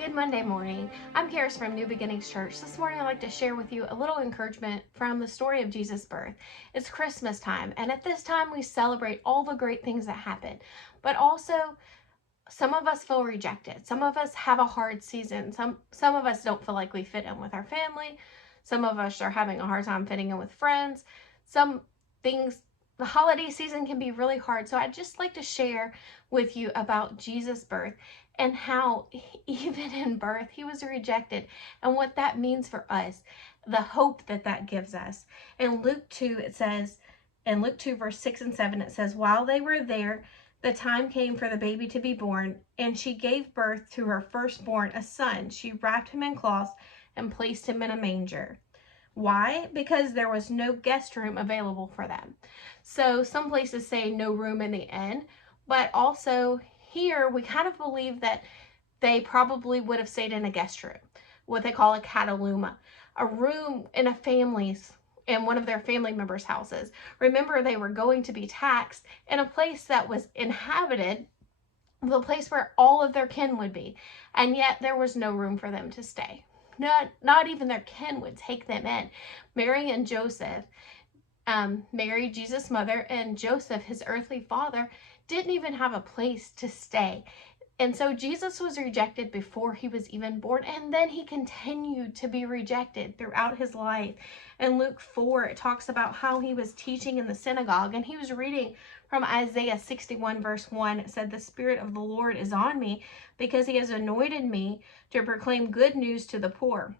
Good Monday morning. I'm Karis from New Beginnings Church. This morning I'd like to share with you a little encouragement from the story of Jesus' birth. It's Christmas time, and at this time we celebrate all the great things that happen. But also, some of us feel rejected. Some of us have a hard season. Some of us don't feel like we fit in with our family. Some of us are having a hard time fitting in with friends. The holiday season can be really hard. So I'd just like to share with you about Jesus' birth and how even in birth he was rejected and what that means for us, the hope that gives us. In Luke 2, it says, in Luke 2 verse 6 and 7, it says, while they were there, the time came for the baby to be born, and she gave birth to her firstborn, a son. She wrapped him in cloths and placed him in a manger. Why? Because there was no guest room available for them. So some places say no room in the inn, but also here we kind of believe that they probably would have stayed in a guest room, what they call a cataluma, a room in one of their family members' houses. Remember, they were going to be taxed in a place that was inhabited, the place where all of their kin would be, and yet there was no room for them to stay. Not even their kin would take them in. Mary and Joseph, Mary, Jesus' mother, and Joseph, his earthly father, didn't even have a place to stay. And so Jesus was rejected before he was even born, and then he continued to be rejected throughout his life. In Luke 4, it talks about how he was teaching in the synagogue, and he was reading from Isaiah 61 verse 1. It said, the Spirit of the Lord is on me, because he has anointed me to proclaim good news to the poor.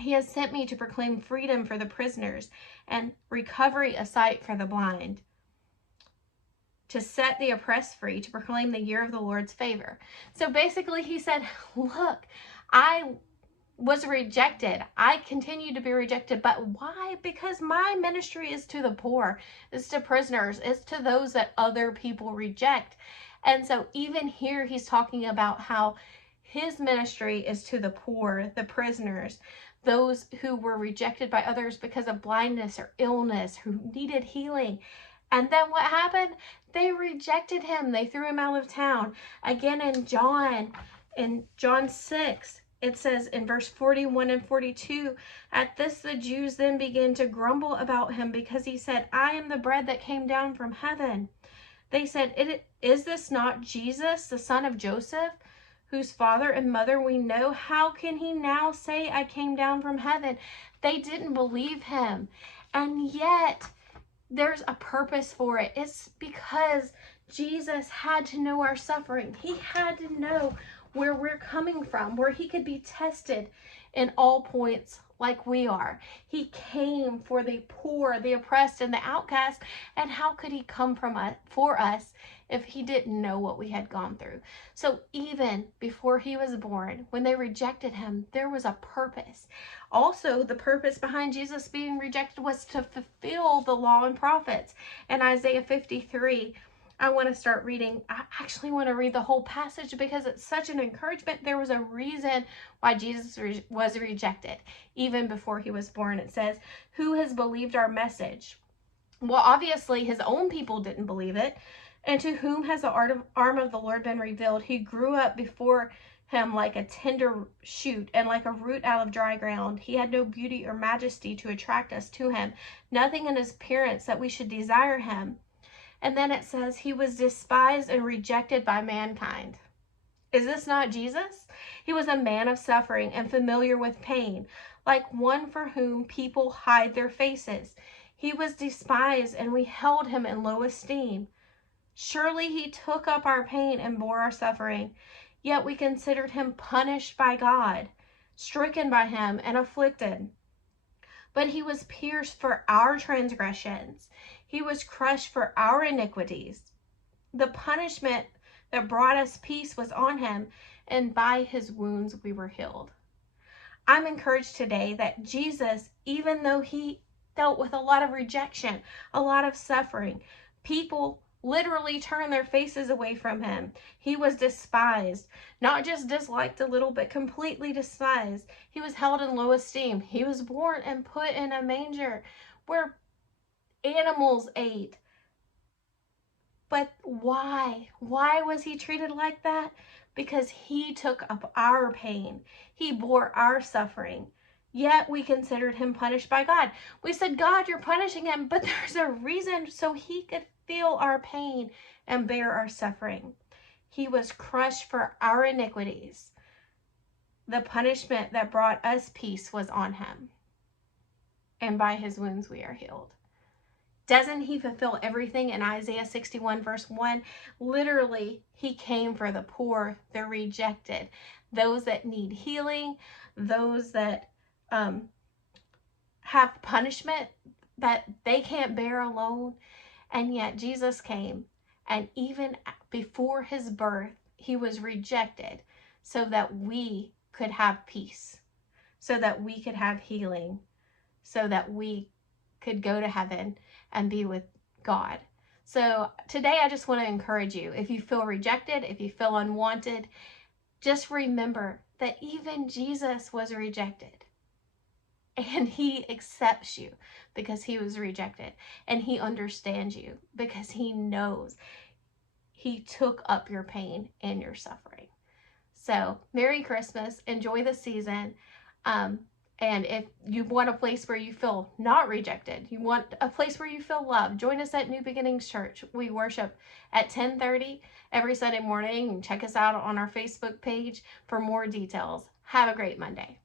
He has sent me to proclaim freedom for the prisoners and recovery of sight for the blind, to set the oppressed free, to proclaim the year of the Lord's favor. So basically he said, look, I was rejected. I continue to be rejected. But why? Because my ministry is to the poor, is to prisoners, is to those that other people reject. And so even here he's talking about how his ministry is to the poor, the prisoners, those who were rejected by others because of blindness or illness, who needed healing. And then what happened? They rejected him. They threw him out of town. Again in John 6, it says in verse 41 and 42, at this the Jews then began to grumble about him, because he said, I am the bread that came down from heaven. They said, is this not Jesus, the son of Joseph, whose father and mother we know? How can he now say I came down from heaven? They didn't believe him. And yet there's a purpose for it. It's because Jesus had to know our suffering. He had to know where we're coming from, where he could be tested in all points like we are. He came for the poor, the oppressed, and the outcast. And how could he come for us if he didn't know what we had gone through? So even before he was born, when they rejected him, there was a purpose. Also, the purpose behind Jesus being rejected was to fulfill the law and prophets. In Isaiah 53, I want to start reading. I actually want to read the whole passage because it's such an encouragement. There was a reason why Jesus was rejected even before he was born. It says, who has believed our message? Well, obviously his own people didn't believe it. And to whom has the arm of the Lord been revealed? He grew up before him like a tender shoot and like a root out of dry ground. He had no beauty or majesty to attract us to him, nothing in his appearance that we should desire him. And then it says he was despised and rejected by mankind. Is this not Jesus? He was a man of suffering and familiar with pain, like one for whom people hide their faces. He was despised, and we held him in low esteem. Surely he took up our pain and bore our suffering. Yet we considered him punished by God, stricken by him, and afflicted. But he was pierced for our transgressions. He was crushed for our iniquities. The punishment that brought us peace was on him, and by his wounds we were healed. I'm encouraged today that Jesus, even though he dealt with a lot of rejection, a lot of suffering, people literally turned their faces away from him. He was despised, not just disliked a little, but completely despised. He was held in low esteem. He was born and put in a manger where animals ate. But why? Why was he treated like that? Because he took up our pain. He bore our suffering. Yet we considered him punished by God. We said, God, you're punishing him, but there's a reason, so he could feel our pain and bear our suffering. He was crushed for our iniquities. The punishment that brought us peace was on him. And by his wounds we are healed. Doesn't he fulfill everything in Isaiah 61 verse 1? Literally, he came for the poor, the rejected, those that need healing, those that have punishment that they can't bear alone. And yet Jesus came, and even before his birth, he was rejected so that we could have peace, so that we could have healing, so that we could go to heaven and be with God. So today I just want to encourage you, if you feel rejected, if you feel unwanted, just remember that even Jesus was rejected. And he accepts you because he was rejected. And he understands you because he knows he took up your pain and your suffering. So Merry Christmas. Enjoy the season. And if you want a place where you feel not rejected, you want a place where you feel loved, join us at New Beginnings Church. We worship at 10:30 every Sunday morning. Check us out on our Facebook page for more details. Have a great Monday.